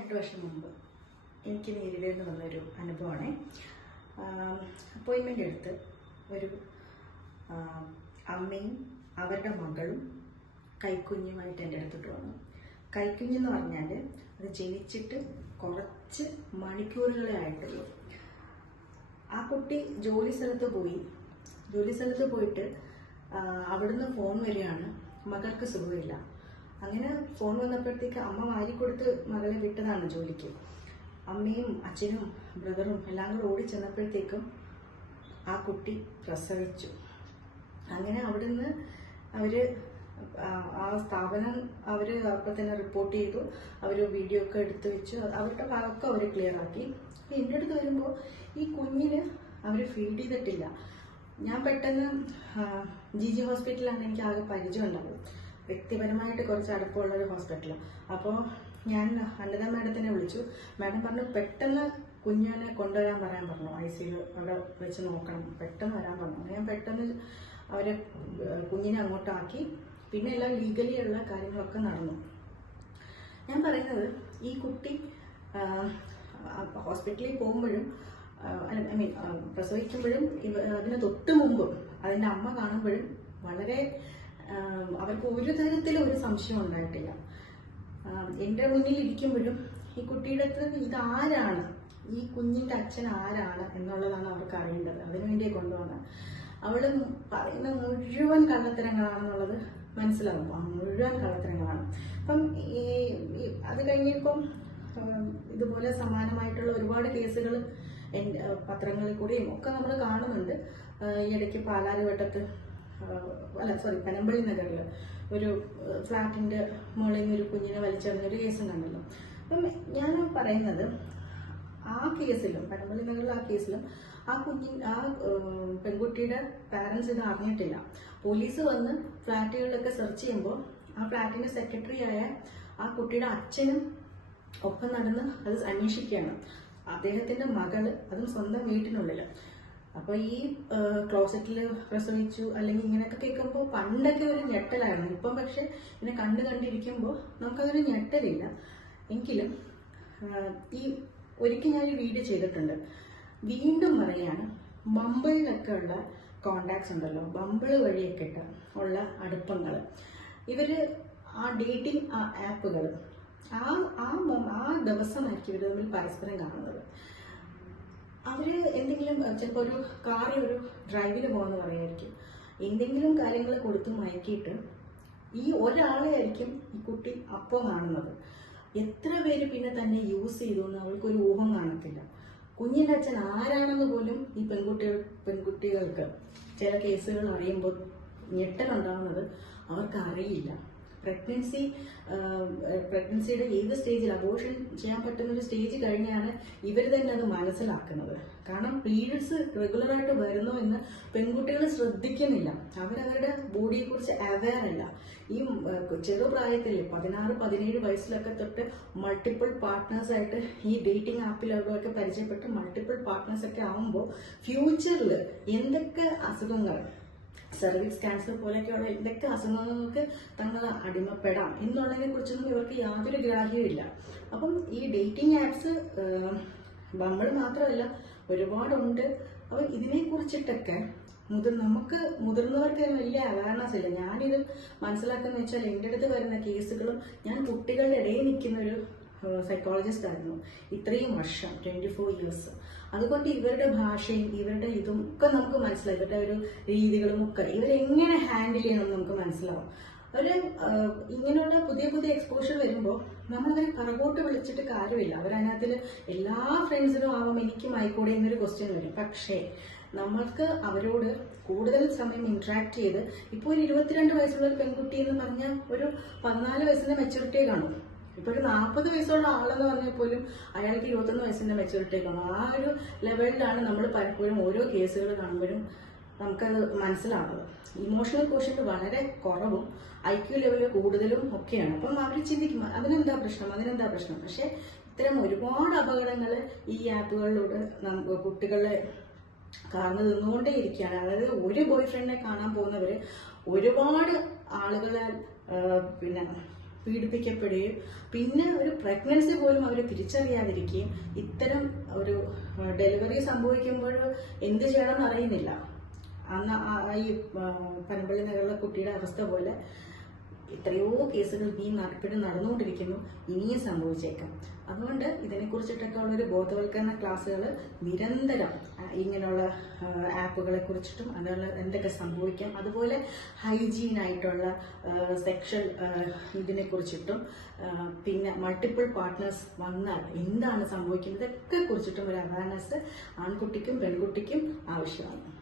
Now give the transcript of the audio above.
രണ്ട് വർഷം മുമ്പ് എനിക്ക് നേരിടേണ്ടി വന്നൊരു അനുഭവമാണ്. അപ്പോയിൻമെന്റ് എടുത്ത് ഒരു അമ്മയും അവരുടെ മകളും കൈക്കുഞ്ഞുമായിട്ട് എന്റെ അടുത്തിട്ട് വന്നു. കൈക്കുഞ്ഞെന്ന് പറഞ്ഞാൽ അത് ജനിച്ചിട്ട് കുറച്ച് മണിക്കൂറുകളെ ആയിട്ടുള്ളൂ. ആ കുട്ടി ജോലി സ്ഥലത്ത് പോയി. ജോലി സ്ഥലത്ത് പോയിട്ട് അവിടുന്ന് ഫോൺ വരികയാണ്. മകൾക്ക് സുഖമില്ല. അങ്ങനെ ഫോൺ വന്നപ്പോഴത്തേക്ക് അമ്മ വാരി വാരിക്കൊടുത്ത് മകളെ വിട്ടതാണ് ജോലിക്ക്. അമ്മയും അച്ഛനും ബ്രദറും എല്ലാം കൂടെ ഓടി ചെന്നപ്പോഴത്തേക്കും ആ കുട്ടി പ്രസവിച്ചു. അങ്ങനെ അവിടുന്ന് അവർ ആ- സ്ഥാപനം അവർ അപ്പം തന്നെ റിപ്പോർട്ട് ചെയ്തു. അവർ വീഡിയോ ഒക്കെ എടുത്തു വെച്ചു. അവരുടെ ഭാഗമൊക്കെ അവർ ക്ലിയർ ആക്കി. എന്റെ അടുത്ത് വരുമ്പോൾ ഈ കുഞ്ഞിന് അവർ ഫീഡ് ചെയ്തിട്ടില്ല. ഞാൻ പെട്ടെന്ന് ജി ജി ഹോസ്പിറ്റലാണ് എനിക്ക് ആകെ പരിചയം ഉണ്ടാവും വ്യക്തിപരമായിട്ട് കുറച്ച് അടുപ്പമുള്ള ഒരു ഹോസ്പിറ്റലാണ് അപ്പോൾ ഞാൻ അന്നദ മാഡത്തിനെ വിളിച്ചു. മാഡം പറഞ്ഞു പെട്ടെന്ന് കുഞ്ഞിനെ കൊണ്ടുവരാൻ പറയാൻ പറഞ്ഞു. ഐ സിയിൽ അവിടെ വെച്ച് നോക്കണം. പെട്ടെന്ന് വരാൻ പറഞ്ഞു. ഞാൻ പെട്ടെന്ന് അവരെ കുഞ്ഞിനെ അങ്ങോട്ടാക്കി. പിന്നെ എല്ലാം ലീഗലി ഉള്ള കാര്യങ്ങളൊക്കെ നടന്നു. ഞാൻ പറയുന്നത് ഈ കുട്ടി ഹോസ്പിറ്റലിൽ പോകുമ്പോഴും ഐ മീൻ പ്രസവിക്കുമ്പോഴും അതിന് തൊട്ട് മുമ്പും അതിന്റെ അമ്മ കാണുമ്പോഴും വളരെ അവർക്ക് ഒരു തരത്തിലും ഒരു സംശയം ഉണ്ടായിട്ടില്ല. എന്റെ മുന്നിൽ ഇരിക്കുമ്പോഴും ഈ കുട്ടിയുടെ അടുത്ത് ഇതാരാണ്? ഈ കുഞ്ഞിന്റെ അച്ഛൻ ആരാണ് എന്നുള്ളതാണ് അവർക്ക് അറിയേണ്ടത്. അതിനുവേണ്ടിയേ കൊണ്ടുവന്നത് അവൾ പറയുന്ന മുഴുവൻ കള്ളത്തരങ്ങളാണെന്നുള്ളത് മനസ്സിലാവും. മുഴുവൻ കള്ളത്തരങ്ങളാണ്. അപ്പം ഈ അത് കഴിഞ്ഞിപ്പം ഇതുപോലെ സമാനമായിട്ടുള്ള ഒരുപാട് കേസുകൾ പത്രങ്ങളിൽ കൂടിയും ഒക്കെ നമ്മൾ കാണുന്നുണ്ട്. ഈ ഇടയ്ക്ക് പാലാരിവട്ടത്ത് അല്ല സോറി പനമ്പള്ളി നഗറിൽ ഒരു ഫ്ലാറ്റിന്റെ മുകളിൽ നിന്ന് ഒരു കുഞ്ഞിനെ വലിച്ചെറിഞ്ഞൊരു കേസ് കണ്ടല്ലോ അപ്പം ഞാൻ പറയുന്നത് ആ കേസിലും പനമ്പള്ളി നഗറിലെ ആ കേസിലും ആ കുഞ്ഞി ആ പെൺകുട്ടിയുടെ പാരൻസ് ഇത് അറിഞ്ഞിട്ടില്ല. പോലീസ് വന്ന് ഫ്ലാറ്റുകളിലൊക്കെ സെർച്ച് ചെയ്യുമ്പോൾ ആ ഫ്ലാറ്റിന്റെ സെക്രട്ടറി ആയ ആ കുട്ടിയുടെ അച്ഛനും ഒപ്പം നടന്ന് അത് അന്വേഷിക്കുകയാണ്. അദ്ദേഹത്തിന്റെ മകൾ അതും സ്വന്തം വീട്ടിനുള്ളിൽ അപ്പൊ ഈ ക്ലോസറ്റിൽ പ്രസവിച്ചു അല്ലെങ്കിൽ ഇങ്ങനെയൊക്കെ കേൾക്കുമ്പോൾ പണ്ടൊക്കെ ഒരു ഞെട്ടലായിരുന്നു. ഇപ്പം പക്ഷെ ഇങ്ങനെ കണ്ടു കണ്ടിരിക്കുമ്പോൾ നമുക്കതൊരു ഞെട്ടലില്ല. എങ്കിലും ഈ ഒരിക്കൽ ഞാൻ ഈ വീഡിയോ ചെയ്തിട്ടുണ്ട്. വീണ്ടും പറയാണ് ബമ്പിളിലൊക്കെ ഉള്ള കോണ്ടാക്ട്സ് ഉണ്ടല്ലോ ബമ്പിൾ വഴിയൊക്കെ ഇട്ട് ഉള്ള അടുപ്പങ്ങൾ ഇവർ ആ ഡേറ്റിംഗ് ആപ്പുകൾ ആ ആ ദിവസമായിരിക്കും ഇവർ തമ്മിൽ പരസ്പരം കാണുന്നത്. അവർ എന്തെങ്കിലും ചിലപ്പോൾ ഒരു കാറിൽ ഒരു ഡ്രൈവിൽ പോകുന്ന പറയായിരിക്കും എന്തെങ്കിലും കാര്യങ്ങൾ കൊടുത്ത് മയക്കിയിട്ട് ഈ ഒരാളെ ആയിരിക്കും ഈ കുട്ടി അപ്പോൾ കാണുന്നത്. എത്ര പേര് പിന്നെ തന്നെ യൂസ് ചെയ്തു എന്ന് അവൾക്കൊരു ഊഹം കാണത്തില്ല. കുഞ്ഞിന്റെ അച്ഛൻ ആരാണെന്ന് പോലും ഈ പെൺകുട്ടികൾ പെൺകുട്ടികൾക്ക് ചില കേസുകൾ അറിയുമ്പോൾ ഞെട്ടലുണ്ടാകുന്നത് അവർക്ക് അറിയില്ല പ്രഗ്നൻസി പ്രഗ്നൻസിയുടെ ഏത് സ്റ്റേജിൽ അബോഷൻ ചെയ്യാൻ പറ്റുന്ന ഒരു സ്റ്റേജ് കഴിഞ്ഞാണ് ഇവർ തന്നെ അത് മനസ്സിലാക്കുന്നത്. കാരണം പീരീഡ്സ് റെഗുലറായിട്ട് വരുന്നു എന്ന് പെൺകുട്ടികൾ ശ്രദ്ധിക്കുന്നില്ല. അവരവരുടെ ബോഡിയെ കുറിച്ച് അവയർ അല്ല. ഈ ചെറുപ്രായത്തിൽ പതിനാറ് പതിനേഴ് വയസ്സിലൊക്കെ തൊട്ട് മൾട്ടിപ്പിൾ പാർട്ട്നേഴ്സായിട്ട് ഈ ഡേറ്റിംഗ് ആപ്പിലൊക്കെ പരിചയപ്പെട്ട് മൾട്ടിപ്പിൾ പാർട്ട്നേഴ്സ് ഒക്കെ ആവുമ്പോൾ ഫ്യൂച്ചറിൽ എന്തൊക്കെ അസുഖങ്ങൾ സർവീസ് ക്യാൻസർ പോലെയൊക്കെയുള്ള ഇതൊക്കെ അസുഖങ്ങൾക്ക് തങ്ങൾ അടിമപ്പെടാം എന്നുള്ളതിനെ കുറിച്ചൊന്നും ഇവർക്ക് യാതൊരു ഗ്രാഹ്യവും ഇല്ല. അപ്പം ഈ ഡേറ്റിംഗ് ആപ്സ് നമ്മൾ മാത്രമല്ല ഒരുപാടുണ്ട്. അപ്പം ഇതിനെ കുറിച്ചിട്ടൊക്കെ മുതിർ നമുക്ക് മുതിർന്നവർക്ക് വലിയ അവയർനെസ് ഇല്ല. ഞാനിത് മനസ്സിലാക്കുന്ന വെച്ചാൽ എന്റെ അടുത്ത് വരുന്ന കേസുകളും ഞാൻ കുട്ടികളുടെ ഇടയിൽ നിൽക്കുന്ന ഒരു സൈക്കോളജിസ്റ്റ് ആയിരുന്നു. ഇത്രയും വർഷം ട്വന്റി ഫോർ ഇയേഴ്സ് അതുകൊണ്ട് ഇവരുടെ ഭാഷയും ഇവരുടെ ഇതും ഒക്കെ നമുക്ക് മനസ്സിലാവും ഇവരുടെ ഒരു രീതികളും ഒക്കെ ഇവരെങ്ങനെ ഹാൻഡിൽ ചെയ്യണം നമുക്ക് മനസ്സിലാവും. ആഹ്, ഇങ്ങനെയുള്ള പുതിയ പുതിയ എക്സ്പോഷർ വരുമ്പോൾ നമ്മളങ്ങനെ പറകോട്ട് വിളിച്ചിട്ട് കാര്യമില്ല. അവരതിനകത്തിൽ എല്ലാ ഫ്രണ്ട്സിനും ആവാം എനിക്കും ആയിക്കൂടെ എന്നൊരു ക്വസ്റ്റ്യൻ വരും. പക്ഷേ നമ്മൾക്ക് അവരോട് കൂടുതൽ സമയം ഇന്ററാക്ട് ചെയ്ത് ഇപ്പോൾ ഒരു ഇരുപത്തിരണ്ട് വയസ്സുള്ള ഒരു പെൺകുട്ടി എന്ന് പറഞ്ഞാൽ ഒരു പതിനാല് വയസ്സിന്റെ മെച്ചൂരിറ്റിയെ കാണും. ഇപ്പൊ ഒരു നാൽപ്പത് വയസ്സുള്ള ആളെന്ന് പറഞ്ഞാൽ പോലും അയാൾക്ക് ഇരുപത്തൊന്ന് വയസ്സിന്റെ മെച്ചൂരിറ്റി ആ ഒരു ലെവലിലാണ് നമ്മൾ പലപ്പോഴും ഓരോ കേസുകൾ കാണുമ്പോഴും നമുക്കത് മനസ്സിലാവുന്നത്. ഇമോഷണൽ കോഷൻ വളരെ കുറവും ഐ ക്യു ലെവൽ കൂടുതലും ഒക്കെയാണ്. അപ്പം അവർ ചിന്തിക്കും അതിനെന്താ പ്രശ്നം? അതിനെന്താ പ്രശ്നം? പക്ഷേ ഇത്തരം ഒരുപാട് അപകടങ്ങൾ ഈ ആപ്പുകളിലൂടെ കുട്ടികളെ കാരണം നിന്നുകൊണ്ടേ ഇരിക്കുകയാണ്. അതായത് ഒരു ബോയ് ഫ്രണ്ടിനെ കാണാൻ പോകുന്നവര് ഒരുപാട് ആളുകളെ പിന്നെ പീഡിപ്പിക്കപ്പെടുകയും പിന്നെ ഒരു പ്രഗ്നൻസി പോലും അവർ തിരിച്ചറിയാതിരിക്കുകയും ഇത്തരം ഒരു ഡെലിവറി സംഭവിക്കുമ്പോൾ എന്ത് ചെയ്യണം അറിയുന്നില്ല. അന്ന് ഈ പനമ്പള്ളി നഗറിലെ കുട്ടിയുടെ അവസ്ഥ പോലെ എത്രയോ കേസുകൾ ഈ ഇപ്പോഴും നടന്നുകൊണ്ടിരിക്കുന്നു ഇനിയും സംഭവിച്ചേക്കാം. അതുകൊണ്ട് ഇതിനെക്കുറിച്ചിട്ടൊക്കെ ഉള്ളൊരു ബോധവൽക്കരണ ക്ലാസ്സുകൾ നിരന്തരം ഇങ്ങനെയുള്ള ആപ്പുകളെ കുറിച്ചിട്ടും അതുള്ള എന്തൊക്കെ സംഭവിക്കാം അതുപോലെ ഹൈജീൻ ആയിട്ടുള്ള സെക്ഷൽ ഇതിനെ കുറിച്ചിട്ടും പിന്നെ മൾട്ടിപ്പിൾ പാർട്ട്നേഴ്സ് വന്നാൽ എന്താണ് സംഭവിക്കുന്നത് ഇതൊക്കെ കുറിച്ചിട്ടും ഒരു അവയർനെസ് ആൺകുട്ടിക്കും പെൺകുട്ടിക്കും ആവശ്യമാണ്.